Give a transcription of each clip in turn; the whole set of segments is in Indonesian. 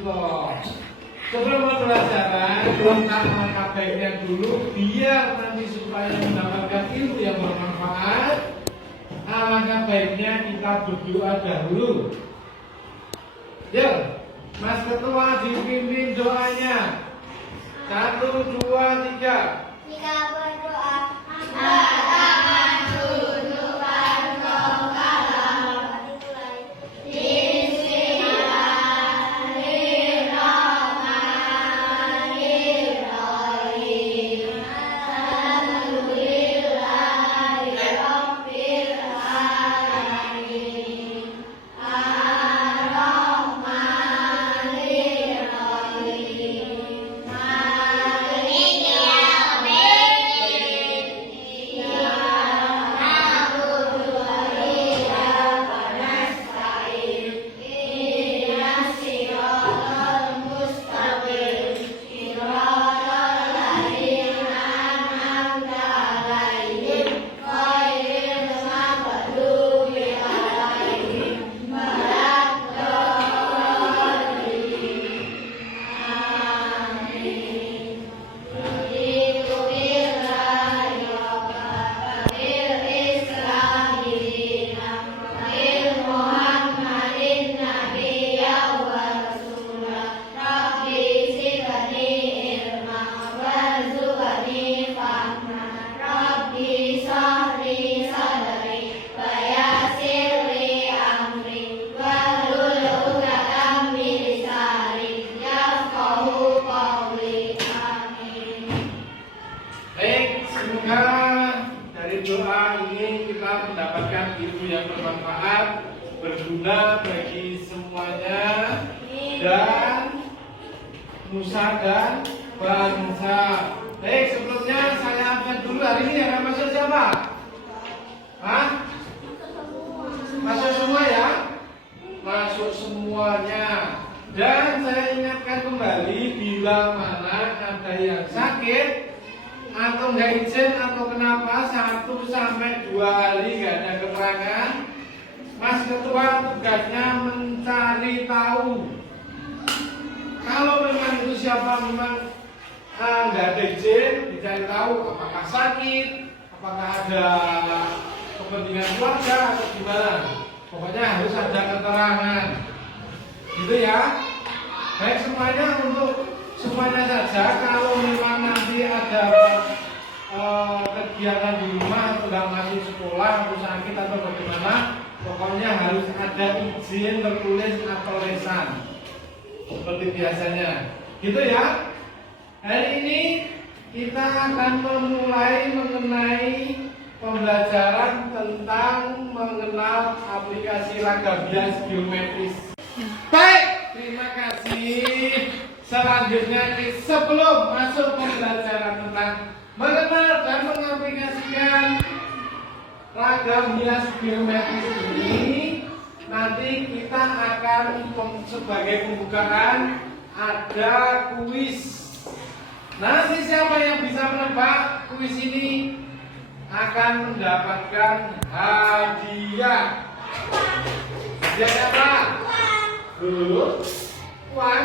kok. Sebelum pembelajaran, kita angkat baiknya dulu biar nanti supaya mendapatkan ilmu yang bermanfaat. Alangkah baiknya kita berdoa dahulu. Yuk, Mas Ketua dipimpin doanya. 1, 2, 3. Kita berdoa. Mendapatkan ilmu yang bermanfaat, berguna bagi semuanya dan nusa dan bangsa. Baik, sebelumnya saya absen dulu. Hari ini yang masuk siapa? Hah? Masuk semua ya? Masuk semuanya. Dan saya ingatkan kembali, bila mana ada yang sakit atau nggak izin atau kenapa 1 sampai 2 hari nggak ada keterangan, Mas Ketua tugasnya mencari tahu. Kalau memang itu siapa memang nggak ada izin, dicari tahu apakah sakit, apakah ada kepentingan keluarga atau gimana. Pokoknya harus ada keterangan, gitu ya. Baik semuanya, untuk semuanya saja. Kalau memang nanti ada kegiatan di rumah atau nggak masuk sekolah atau sakit atau bagaimana, pokoknya harus ada izin tertulis atau lisan seperti biasanya, gitu ya. Hari ini kita akan memulai mengenai pembelajaran tentang mengenal aplikasi laga bias geometris. Baik, terima kasih. Selanjutnya, sebelum masuk pembelajaran tentang mengenal dan mengaplikasikan ragam hias geometris ini, nanti kita akan sebagai pembukaan ada kuis. Nanti siapa yang bisa menebak kuis ini akan mendapatkan hadiah. Hadiahnya apa? Uang. Uang.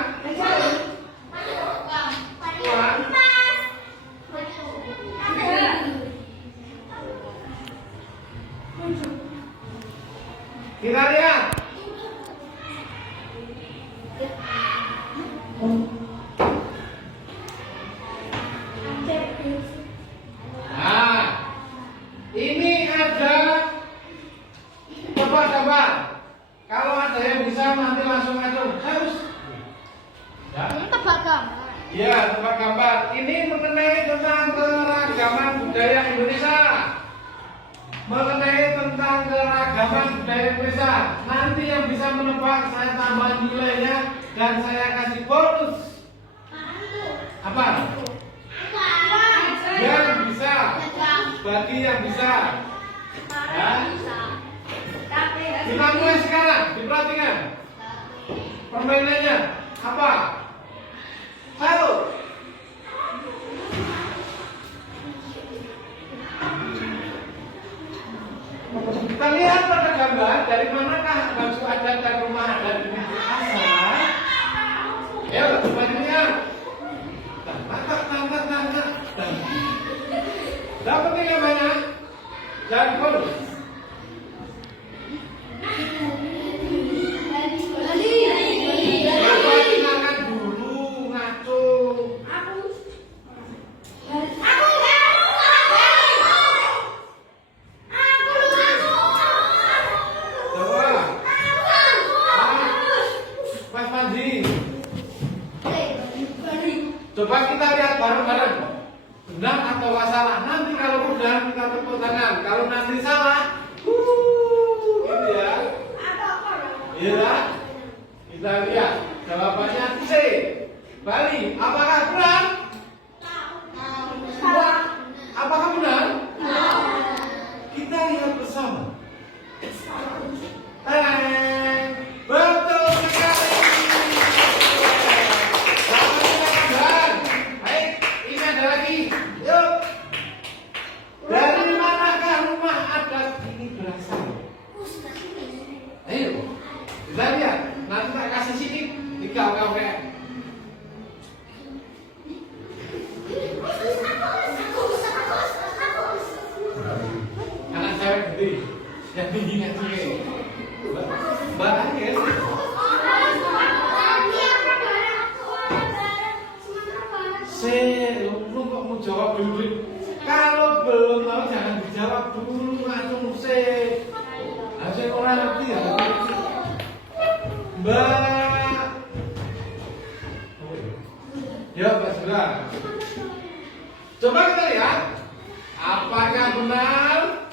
Kita lihat. Nah, ini ada coba. Kalau ada yang bisa nanti langsung harus. Ya. Tebak gambar. Ya, tebak gambar. Ini mengenai tentang keragaman budaya Indonesia. Mengenai tentang keragaman budaya Indonesia. Nanti yang bisa menebak saya tambah nilainya dan saya kasih bonus. Apa? Yang bisa. Bagi yang bisa. Ya. Kita mulai sekarang. Diperhatikan. Permainannya apa? Satu. Kita lihat pada gambar dari manakah baju adat dan rumah adat ini berasal. Dan terus. Bapak tinggalkan dulu ngaco. Coba. Mas Panji. Coba kita lihat bareng-bareng. Benar atau salah? Nanti kalau benar kita tepuk tangan. Kalau nanti salah, gitu ya. Iya. Kita lihat jawabannya C. Bali, apakah benar? Apakah benar? Kita lihat bersama. Betul sekali. Jawabannya benar. Baik, ini ada lagi. Yuk. Dari manakah rumah adat ini berasal? Ayo, kita lihat. Nanti tak kasih sedikit. 3 KPR. Anak cewek gede, yang tingginya tinggi. Barangnya. Lu kok mau jawab dulu? Kalau belum tahu jangan dijawab dulu, langsung C. Saya orang ngerti ya. Mbak. Ya, Mbak Sudah. Coba kita lihat. Apakah benar?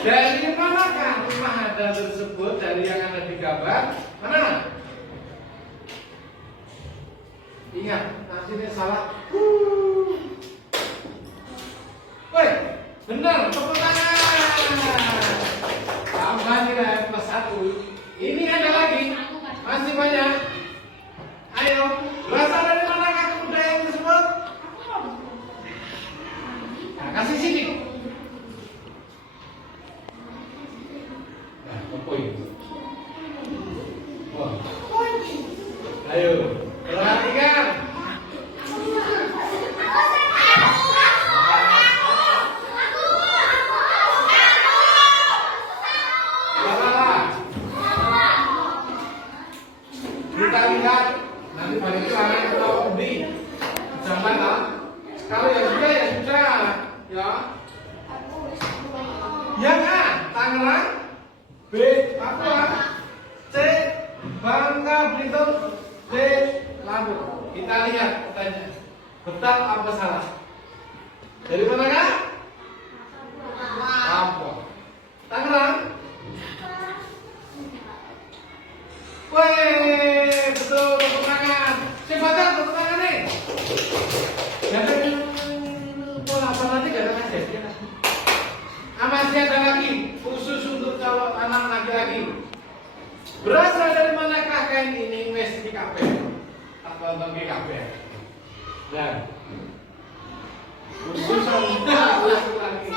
Dari manakah rumah adat tersebut dari yang ada di gambar? Mana? Ingat, nanti ini salah. Woi, benar, tepuk tangan. Tambah nilai plus 1. Ini ada lagi, masih banyak. Ayo, berasal dari manakah kebudayaan tersebut? Nah, kasih sini. Nah, ke poin. Oh. Ayo, perhatikan. Kita lihat nanti balik lagi ke undi. Jangan lah. Kalau yang sudah ya sudah, ya. Yang A Tangerang, B Papua, C Bangka Belitung, D Lampung. Kita lihat pertanyaan. Betul apa salah? Dari mana kah? Papua. Tangerang. Weh, betul, tepuk tangan. Siapa tepuk tangan nih? Jadi pola apa nanti gak ada kajian? Masih ada lagi, khusus untuk calon anak laki-laki. Berasal dari manakah kain ini? Wes di KPR atau bagi KPR? Dan khusus untuk laki-laki.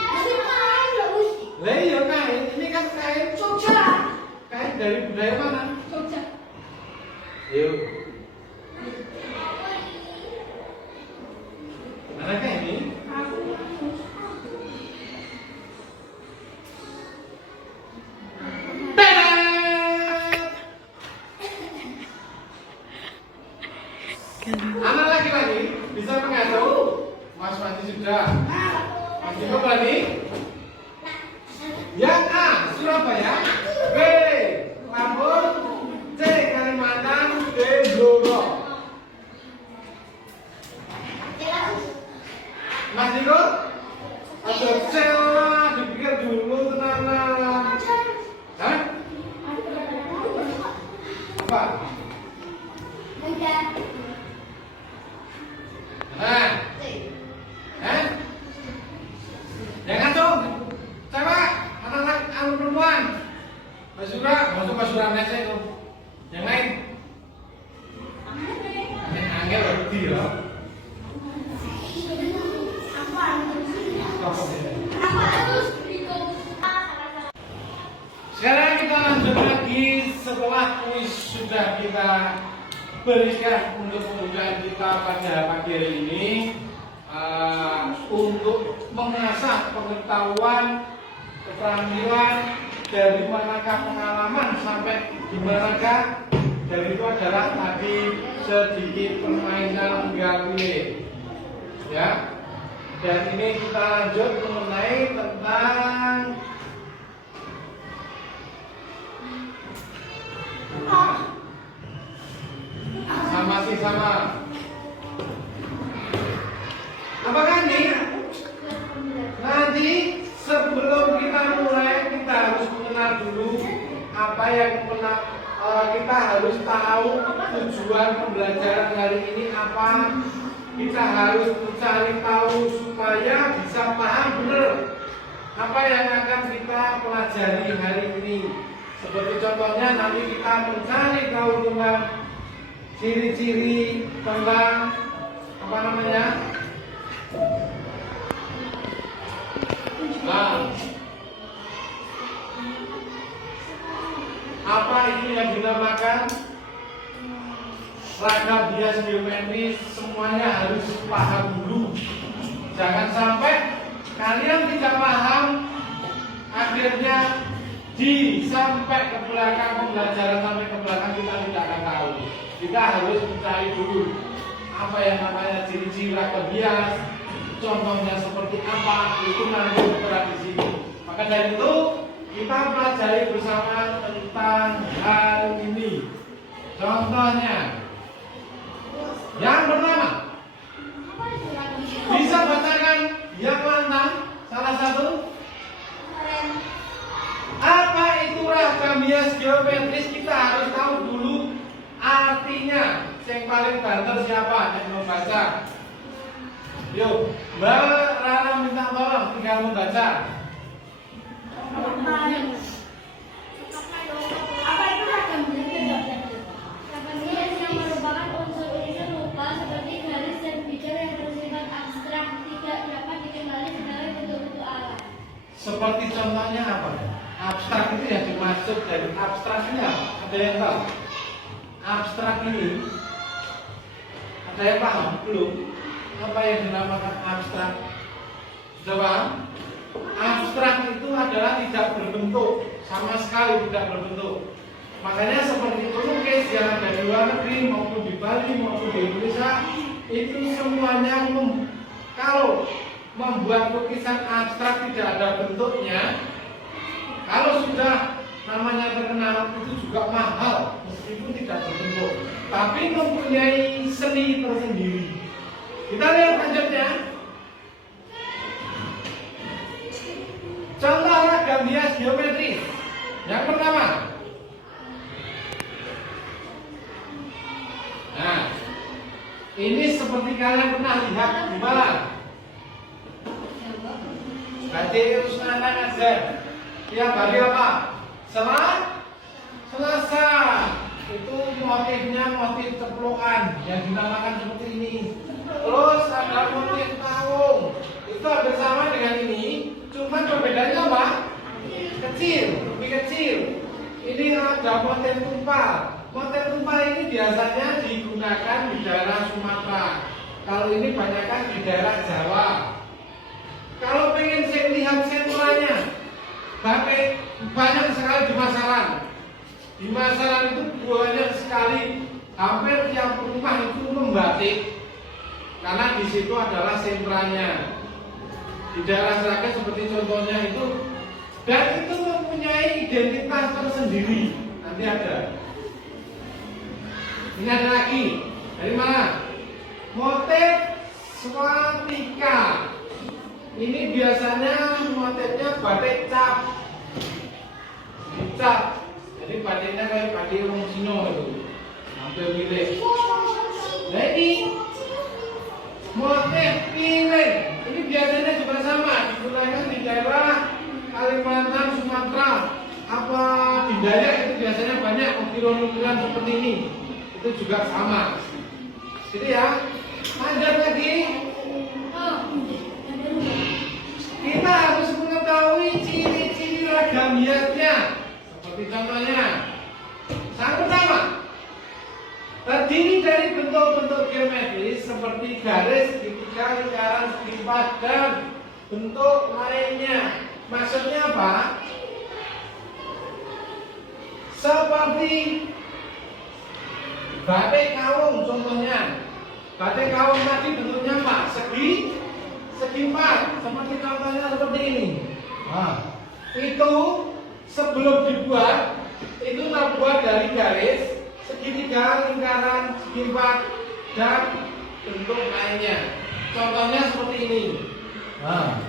Lah iya kain, ini kan kain Jogja. Kain dari budaya mana? Jogja. Yuk. Manakah ini? Anak laki-laki bisa mengadu. Mas Mati sudah. Mas Joko Bali. Yang A Surabaya, B Lampung, C Kalimantan, D Blora. Mas Joko, ada C lah, dipikir dulu tenanan. Hah? Apa? Nah, jangan dong, cewek, anak-anak, anak perempuan, masuk nasi itu, yang lain, angin berarti ya. Sekarang kita lanjut lagi setelah kuis sudah kita berikan untuk pembukaan kita pada pagi hari ini. untuk mengasah pengetahuan, keterampilan dari manakah pengalaman sampai di manakah, dan itu adalah tadi sedikit permainan gawe, ya. Dan ini kita lanjut mengenai tentang sama. Apakah nih? Nanti sebelum kita mulai kita harus mengenal dulu apa yang kita harus tahu tujuan pembelajaran hari ini apa. Kita harus mencari tahu supaya bisa paham benar apa yang akan kita pelajari hari ini. Seperti contohnya nanti kita mencari tahu tentang ciri-ciri tentang apa namanya? Apa itu yang dinamakan ragam bias geometris? Semuanya harus paham dulu. Jangan sampai kalian tidak paham, akhirnya sampai ke belakang pembelajaran, sampai ke belakang kita tidak akan tahu. Kita harus mencari dulu apa yang namanya ciri-ciri ragam bias, contohnya seperti apa, itu nanti tertera di sini. Maka dari itu kita pelajari bersama tentang hal ini. Contohnya yang pertama, bisa bacakan yang mana salah satu? Apa itu ragam bias geometris? Kita harus tahu dulu artinya. Yang paling banter siapa yang membaca? Yuk, Mbak Rana minta tolong tinggal membaca. Apa itu ragam bias? Ragam bias yang merupakan unsur-unsur rupa seperti garis dan bidang yang bersifat abstrak, tidak dapat dikenali sebagai bentuk-bentuk alat. Seperti contohnya apa? Abstrak itu yang dimaksud dari abstraknya. Ada yang tahu? Abstrak ini ada yang paham? Belum? Apa yang dinamakan abstrak? Sudah paham? Abstrak itu adalah tidak berbentuk, sama sekali tidak berbentuk. Makanya seperti pelukis yang ada di luar negeri maupun di Bali maupun di Indonesia, itu semuanya kalau membuat lukisan abstrak tidak ada bentuknya, kalau sudah namanya terkenal itu juga mahal meskipun tidak berbentuk, tapi mempunyai seni tersendiri. Kita lihat selanjutnya. Contoh ragam bias geometris. Yang pertama. Nah, ini seperti kalian pernah lihat di mana? Berarti Rusnana ngajar. Tiap hari apa? Selasa. Itu motifnya motif ceplokan yang dinamakan seperti ini. Terus ada motif taung. Itu hampir sama dengan ini, cuma perbedaannya apa? Kecil, lebih kecil. Ini ada motif tumpal. Motif tumpal ini biasanya digunakan di daerah Sumatera. Kalau ini banyakkan di daerah Jawa. Kalau pengen saya lihat sentranya, banyak sekali di Masaran. Di Masaran itu banyak sekali, hampir tiap rumah itu membatik, karena di situ adalah sentranya. Di daerah Sragen seperti contohnya itu, dan itu mempunyai identitas tersendiri. Nanti ada. Ini ada lagi. Dari mana? Motif swastika. Ini biasanya motifnya batik cap. Dicap. Jadi batiknya kayak batik orang Cina itu. Hampir mirip. Nah ini motif piring. Ini biasanya juga sama. Digunakan di daerah Kalimantan, Sumatera. Apa di Dayak itu biasanya banyak ukiran-ukiran seperti ini. Itu juga sama. Jadi ya, lanjut lagi. Kita harus mengetahui ciri-ciri ragam biasnya. Seperti contohnya, yang pertama, Terdiri dari bentuk-bentuk geometris seperti garis, segitiga, lingkaran, segi empat, dan bentuk lainnya. Maksudnya apa? Seperti batik kawung contohnya. Batik kawung tadi bentuknya apa? Segi empat. Seperti contohnya seperti ini. Nah, itu sebelum dibuat itu terbuat dari garis, segitiga, lingkaran, segi empat, dan bentuk lainnya. Contohnya seperti ini. Nah,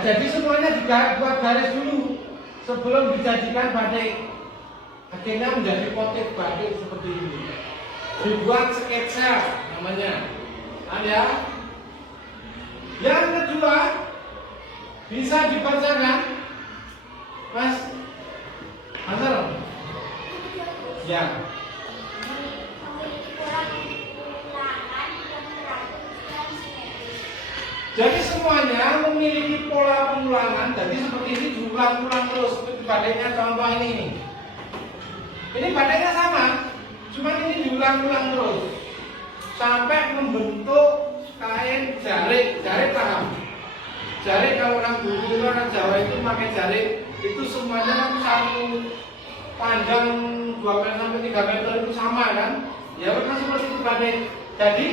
jadi semuanya dibuat garis dulu sebelum dijadikan batik. Akhirnya menjadi motif batik seperti ini. Dibuat sketsa namanya. Nah, ya. Yang kedua, bisa dibacakan, Mas Hansel? Ya. Jadi semuanya memiliki pola pengulangan. Jadi seperti ini diulang-ulang terus. Seperti batiknya contoh ini. Ini batiknya sama, cuma ini diulang-ulang terus sampai membentuk kain jarik. Jarik paham? Jarik kalau orang dulu itu orang Jawa itu pakai jarik. Itu semuanya kan satu panjang 2 meter sampai 3 meter itu sama kan? Ya kan seperti itu batik. Jadi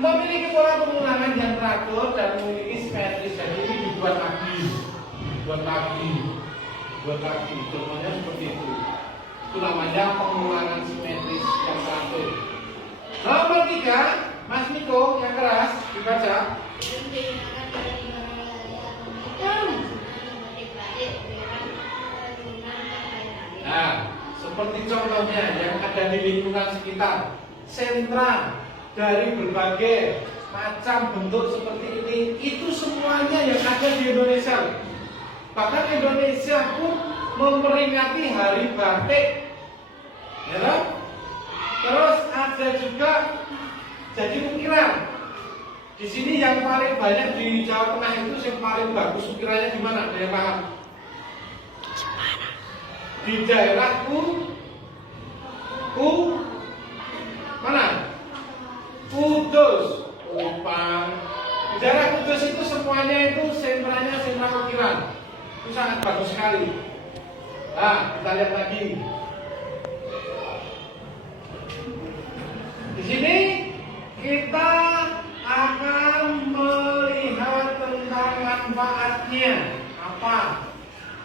memiliki pola pengulangan yang teratur dan memiliki simetris. Jadi ini dibuat lagi. Contohnya seperti itu. Itu namanya pengulangan simetris yang teratur. Nomor 3, Mas Miko yang keras dibaca. Nah, seperti contohnya yang ada di lingkungan sekitar, sentra dari berbagai macam bentuk seperti ini, itu semuanya yang ada di Indonesia. Bahkan Indonesia pun memperingati Hari Batik, ya kan? Terus ada juga jadi ukiran. Di sini yang paling banyak di Jawa Tengah itu yang paling bagus ukirannya di mana? Ada yang paham? Di daerah mana? Kudus, Kupang. Di daerah Kudus itu semuanya itu sentranya sentra ukiran. Itu sangat bagus sekali. Nah, kita lihat lagi. Di sini kita akan melihat tentang manfaatnya apa.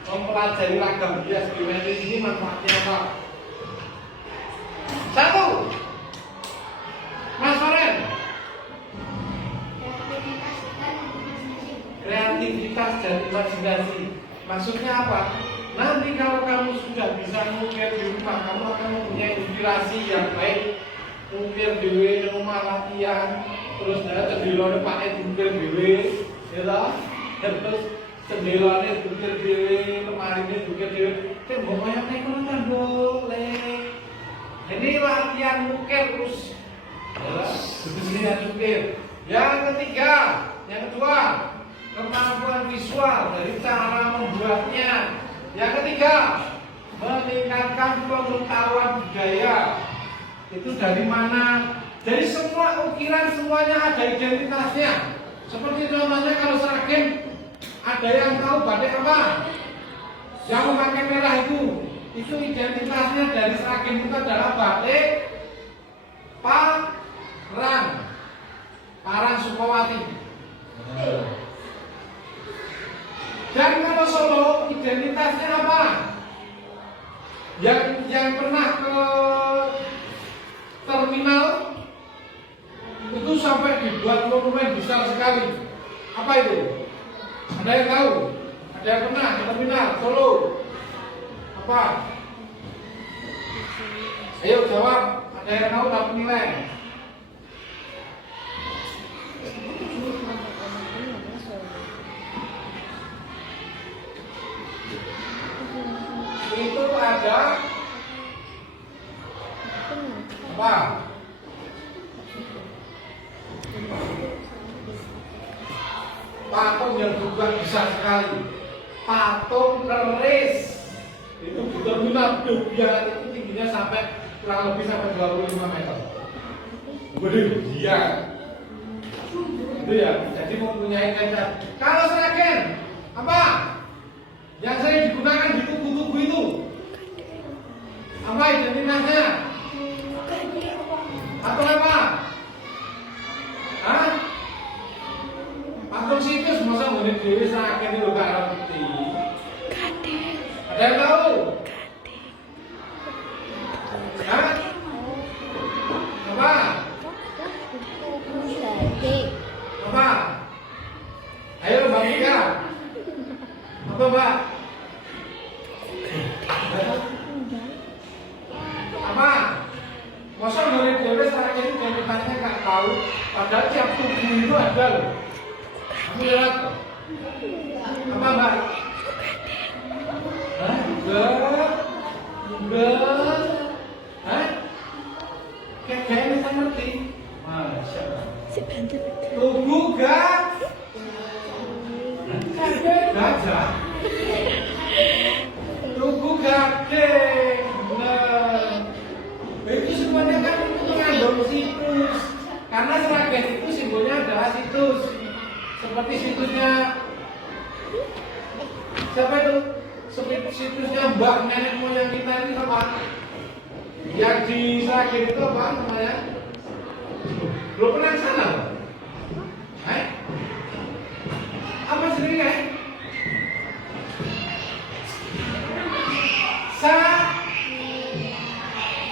Mempelajari ragam hias geometris ini manfaatnya apa? 1, Mas Faren. Kreativitas dan imajinasi. Maksudnya apa? Nanti kalau kamu sudah bisa mengukir di rumah, kamu akan mempunyai inspirasi yang baik. Mungkin dewe rumah latihan, terus ada cendelone pakai mungkin dewe, ya toh? Terus cendelone mungkin dewe, lemarinya mungkin dewe. Tembok koyo nek ngono kan boleh. Ini latihan mungkin terus. Ya, terus lihat mungkin. Yang kedua, kemampuan visual dari cara membuatnya. Yang ketiga, meningkatkan pengetahuan budaya. Itu dari mana? Jadi semua ukiran semuanya ada identitasnya. Seperti contohnya kalau Sragen, ada yang tahu batik apa? Yang memakai merah itu identitasnya dari Sragen itu adalah batik Parang Sukowati. Dan kalau Solo identitasnya apa? Yang pernah ke terminal itu sampai dibuat monumen besar sekali. Apa itu? Ada yang tahu? Ada yang pernah ke terminal Solo? Apa? Ayo jawab. Ada yang tahu dapat nilai? Itu ada apa? Patung yang juga besar sekali. Patung keris. Itu di terminal Biaran itu tingginya sampai kurang lebih sampai 25 meter. Waduh, iya. Itu ya, jadi mempunyai kaca. Kalau seragen, apa? Yang sering digunakan di tubuh-tubuh itu, apa identitasnya? Atau apa? Hah? Patung situs masa menit dewi seragen itu gak ngerti. Ada yang tahu? Hah? Apa? Apa? Ayo Mbak Mika. Apa Mbak? Apa? Masa menit dewi seragen itu identitasnya gak tahu? Padahal tiap tubuh itu ada loh. Kamu lihat? Apa Mbak? Hah? Enggak. Hah? Kayaknya saya ngerti. Masya Allah. Tubuh gajah. Tubuh gading. Benar. Itu semuanya kan mengandung situs. Karena seragen itu simbolnya adalah situs. Seperti situsnya siapa itu? Situsnya mbak nenek moyang kita ini apa? Yang di seragen itu apa namanya? Belum pernah ke sana? Apa sendiri kan?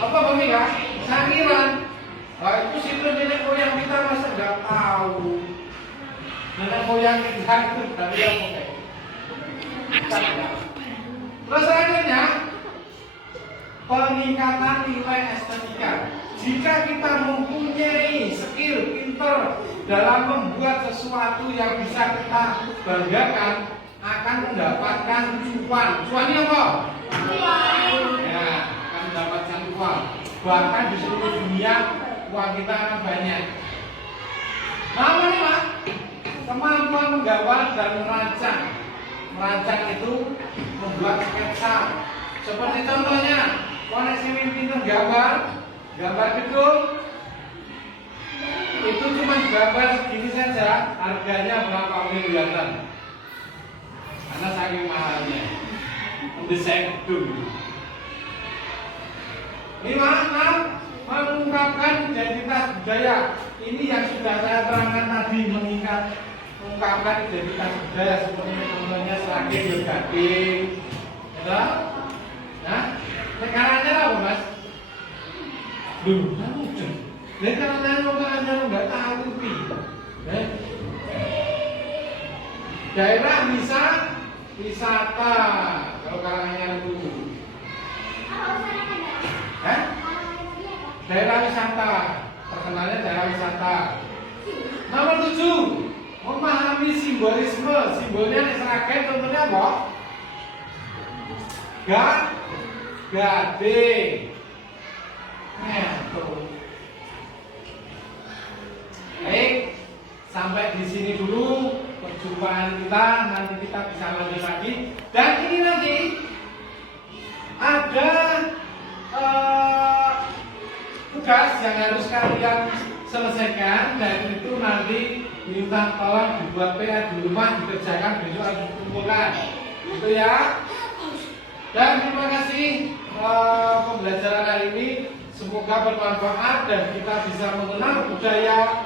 Apa Bang Mika? Sangiran. Wah itu situs nenek moyang kita masa nggak tahu? Nenek moyang kita itu dari apa kayak? Terus selanjutnya peningkatan nilai estetika. Jika kita mempunyai skill, pinter dalam membuat sesuatu yang bisa kita banggakan, akan mendapatkan cuan. Cuan ini apa? Ya, akan mendapatkan uang. Bahkan di seluruh dunia uang kita akan banyak. Nama nih Pak, kemampuan menggambar dan merancang. Merancang itu membuat sketsa. Seperti contohnya, koneksi pinter gambar gedung. Itu cuma gambar segini saja, harganya berapa miliaran. Karena saking mahalnya mendesain gedung. Ini mana mengungkapkan identitas budaya. Ini yang sudah saya terangkan tadi, mengungkapkan identitas budaya seperti contohnya seragen gading. Ya, nah, sekarangnya apa Mas? Duh, kamu kalau nanya nggak tahu pi. Daerah wisata kalau karangannya itu. Daerah wisata, terkenalnya daerah wisata. Nomor 7, memahami simbolisme. Simbolnya di seragen contohnya apa? Gading. Baik, sampai di sini dulu perjumpaan kita. Nanti kita bisa lanjut lagi. Dan ini nanti ada tugas yang harus kalian selesaikan, dan itu nanti minta tolong dibuat PR di rumah, dikerjakan, besok harus dikumpulkan. Itu ya. Dan terima kasih pembelajaran hari ini. Semoga bermanfaat dan kita bisa mengenal budaya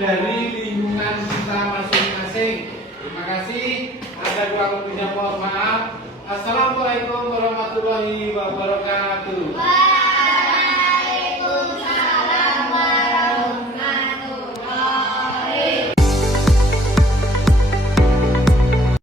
dari lingkungan kita masing-masing. Terima kasih. Ada kurang lebihnya mohon maaf. Assalamualaikum warahmatullahi wabarakatuh.